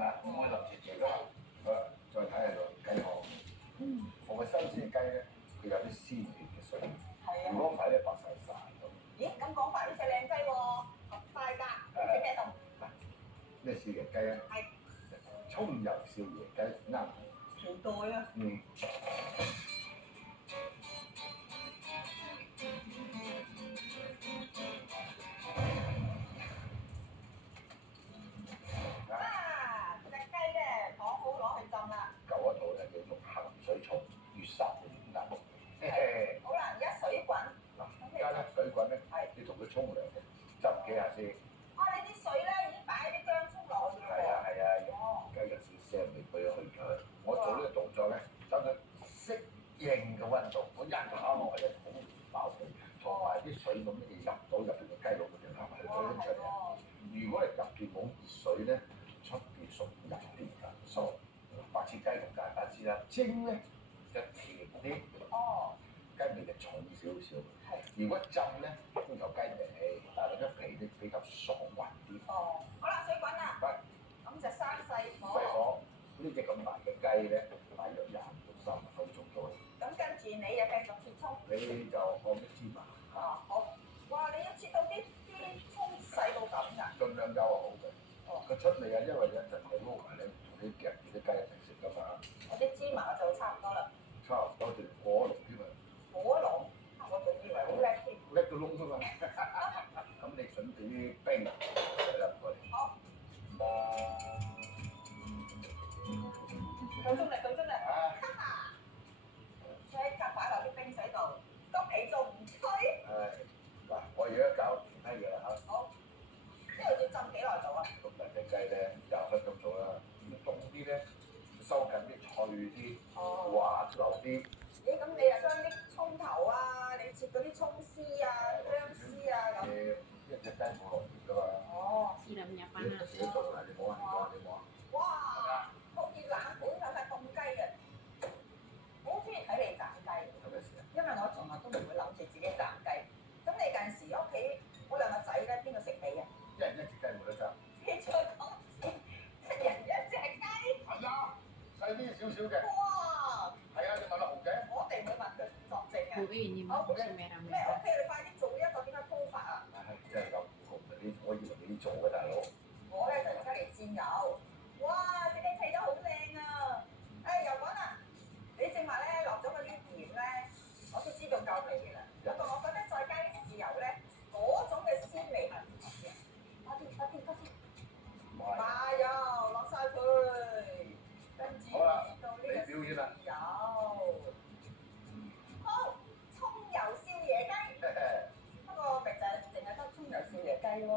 啦，我臨時做咗，好啦，再睇下個雞殼。逢係新鮮嘅雞咧，佢有啲鮮血嘅水。如果唔係咧，白晒晒咁。咦，咁講法呢隻靚雞喎，合晒㗎，整咩餸？咩少爺雞啊？係葱油少爺雞啱。條袋啊！隻雞咧講好攞去浸啦。舊嗰套咧叫做鹹水蟲，越烚越啱。好啦，而家水滾。嗱，而家咧水滾咧，你同佢沖涼嘅，浸幾下先。你啲水咧已經擺喺啲薑葱落去㗎喎。係啊，而家有少腥味俾佢去佢。我做呢個動作咧，等佢適應嘅溫度，我一下落去咧好爆氣，同埋啲水咁樣入到入邊嘅雞肉嗰條鹹水出嚟。如果你入邊冇熱水咧，出邊屬入邊㗎，所以白切雞咁簡單先啦。蒸咧就甜啲，雞味就重少少。如果浸咧都有雞味，但係啲皮咧比較爽滑啲。好啦，水滾啦。咁就生細火。細火，呢隻咁大嘅雞咧，大約25到30分鐘左右。咁跟住你又繼續切葱。你就放啲芝麻。好。哇！你要切到啲葱細到咁㗎？盡量有好嘅。佢出味啊，因為一陣你撈埋咧，同啲夾住啲雞一齊食㗎嘛。我啲芝麻就差唔多啦。差唔多條火龍添啊！火龍，我仲以為好叻添。叻到窿㗎嘛！咁你準備啲冰係啦，唔該你。好。夠鐘啦！即刻擺落啲冰水度，個皮仲唔脆？嗱，我而家搞其他嘢啦嚇。好。呢度要浸幾耐度啊？咁大隻雞咧20分鐘做啦，要凍啲咧，收緊啲脆啲，滑溜啲。咁你又將啲葱頭啊，你切嗰啲葱絲啊、薑絲啊咁。一隻雞冇落熱㗎嘛。Siramnya 你自 panas. 己凍啊！你摸下，你摸下。哇！好似冷盤有塊凍雞啊！我好中意睇你斬雞。係咪事啊？因為我從來都唔會諗住自己斬雞。咁你近時屋企嗰兩個仔咧，邊個食你啊？一人一隻雞冇得爭。你再講次，一人一隻雞。係啊，細啲少少嘅。哇！係啊，你問阿豪仔。我哋會問佢作證啊。 Bu ini mah si merah 咩 merah. OK？你快啲做一個點樣煲法啊？真係咁焗嘅，我以為你做嘅大佬。我咧就而家嚟煎油。哇！隻雞砌得好靚啊！油滾啊！你正話咧落咗嗰啲鹽咧，我都知道夠味嘅啦。不過我覺得再加啲豉油咧，嗰種嘅鮮味係唔同嘅。多啲。麻油落晒佢，跟住到呢個豉油。好，葱油燒野雞。不過咪就係淨係得葱油燒野雞喎。